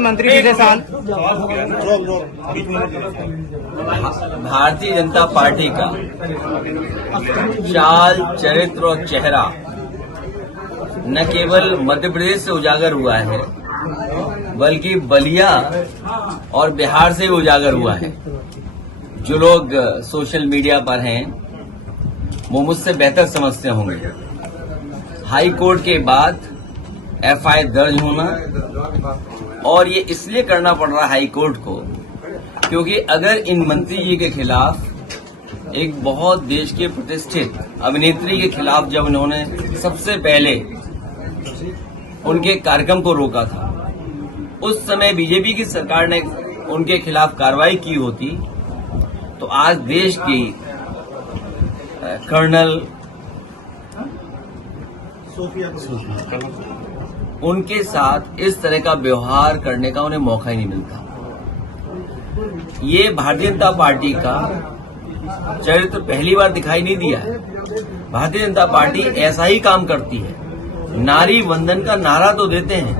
मंत्री विजय साल भारतीय जनता पार्टी का चाल, चरित्र और चेहरा न केवल मध्य प्रदेश से उजागर हुआ है बल्कि बलिया और बिहार से उजागर हुआ है। जो लोग सोशल मीडिया पर हैं वो मुझसे बेहतर समझते होंगे। हाई कोर्ट के बाद एफआईआर दर्ज होना, और ये इसलिए करना पड़ रहा है हाई कोर्ट को क्योंकि अगर इन मंत्री जी के खिलाफ एक बहुत देश के प्रतिष्ठित अभिनेत्री के खिलाफ जब उन्होंने सबसे पहले उनके कार्यक्रम को रोका था, उस समय बीजेपी की सरकार ने उनके खिलाफ कार्रवाई की होती तो आज देश की कर्नल उनके साथ इस तरह का व्यवहार करने का उन्हें मौका ही नहीं मिलता। ये भारतीय जनता पार्टी का चरित्र पहली बार दिखाई नहीं दिया है। भारतीय जनता पार्टी ऐसा ही काम करती है। नारी वंदन का नारा तो देते हैं,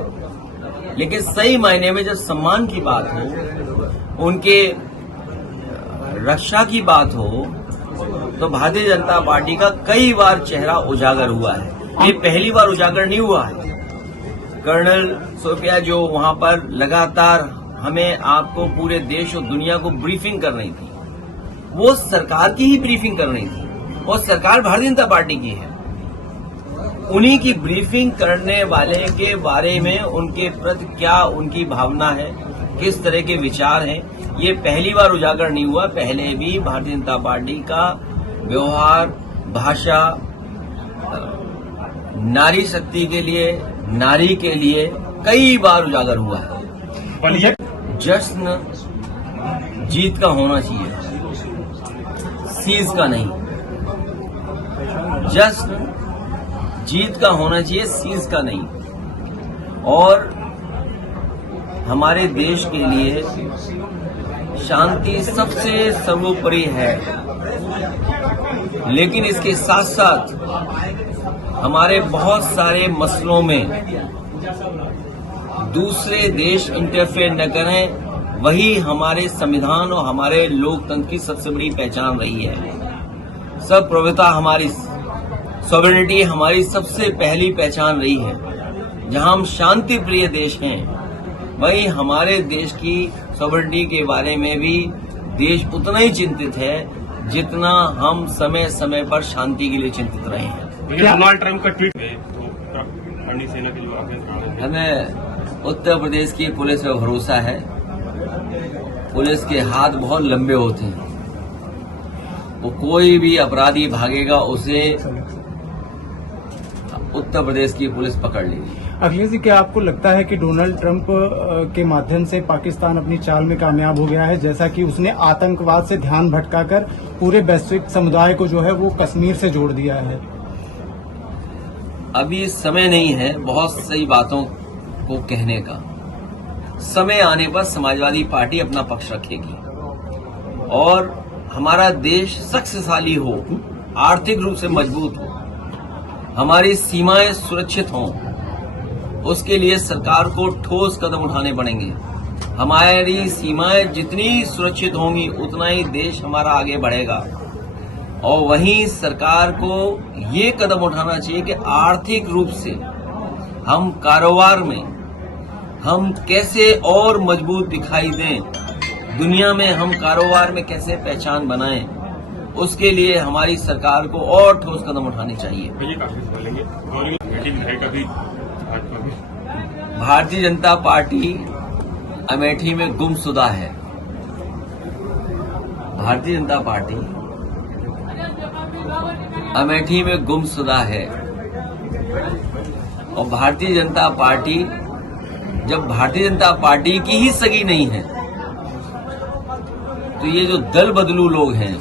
लेकिन सही मायने में जब सम्मान की बात हो, उनके रक्षा की बात हो, तो भारतीय जनता पार्टी का कई बार चेहरा उजागर हुआ है। ये पहली बार उजागर नहीं हुआ है। कर्नल सोफिया जो वहां पर लगातार हमें आपको पूरे देश और दुनिया को ब्रीफिंग कर रही थी, वो सरकार की ही ब्रीफिंग कर रही थी और सरकार भारतीय जनता पार्टी की है। उन्हीं की ब्रीफिंग करने वाले के बारे में उनके प्रति क्या उनकी भावना है, किस तरह के विचार हैं, ये पहली बार उजागर नहीं हुआ। पहले भी भारतीय जनता पार्टी का व्यवहार, भाषा, नारी शक्ति के लिए, नारी के लिए कई बार उजागर हुआ है। जश्न जीत का होना चाहिए, सीज का नहीं। जश्न जीत का होना चाहिए, सीज का नहीं। और हमारे देश के लिए शांति सबसे सर्वोपरि है, लेकिन इसके साथ साथ हमारे बहुत सारे मसलों में दूसरे देश इंटरफेयर न करें, वही हमारे संविधान और हमारे लोकतंत्र की सबसे बड़ी पहचान रही है। सर्वप्रभुता हमारी, सॉवरेनिटी हमारी सबसे पहली पहचान रही है। जहां हम शांति प्रिय देश हैं, वही हमारे देश की सॉवरेनिटी के बारे में भी देश उतना ही चिंतित है जितना हम समय समय पर शांति के लिए चिंतित रहे हैं। डोनाल्ड ट्रंप का ट्वीट है तो अर्नी सेना के जो आपने, हमें उत्तर प्रदेश की पुलिस पर भरोसा है। पुलिस के हाथ बहुत लंबे होते हैं, वो कोई भी अपराधी भागेगा उसे उत्तर प्रदेश की पुलिस पकड़ लेगी। अखिलेश जी, क्या आपको लगता है कि डोनाल्ड ट्रंप के माध्यम से पाकिस्तान अपनी चाल में कामयाब हो गया है, जैसा कि उसने आतंकवाद से ध्यान भटकाकर पूरे वैश्विक समुदाय को जो है वो कश्मीर से जोड़ दिया है? अभी समय नहीं है बहुत सही बातों को कहने का। समय आने पर समाजवादी पार्टी अपना पक्ष रखेगी और हमारा देश शक्तिशाली हो, आर्थिक रूप से मजबूत हो, हमारी सीमाएं सुरक्षित हों, उसके लिए सरकार को ठोस कदम उठाने पड़ेंगे। हमारी सीमाएं जितनी सुरक्षित होंगी उतना ही देश हमारा आगे बढ़ेगा। और वहीं सरकार को ये कदम उठाना चाहिए कि आर्थिक रूप से हम कारोबार में हम कैसे और मजबूत दिखाई दें, दुनिया में हम कारोबार में कैसे पहचान बनाएं, उसके लिए हमारी सरकार को और ठोस कदम उठाने चाहिए। भारतीय जनता पार्टी अमेठी में गुमशुदा है। भारतीय जनता पार्टी अमेठी में गुमशुदा है और भारतीय जनता पार्टी जब भारतीय जनता पार्टी की ही सगी नहीं है तो ये जो दल बदलू लोग हैं,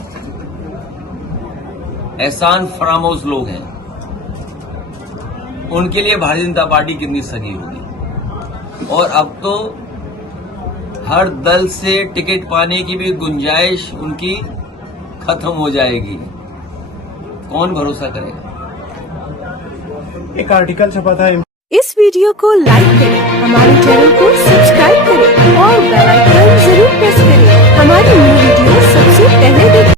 एहसान फरामोश लोग हैं, उनके लिए भारतीय जनता पार्टी कितनी सगी होगी। और अब तो हर दल से टिकट पाने की भी गुंजाइश उनकी खत्म हो जाएगी। कौन भरोसा करेगा? एक आर्टिकल छपा था इस वीडियो को लाइक करें, हमारे चैनल को सब्सक्राइब करें और बेल आइकन जरूर प्रेस करें हमारी न्यू वीडियो सबसे पहले देखें।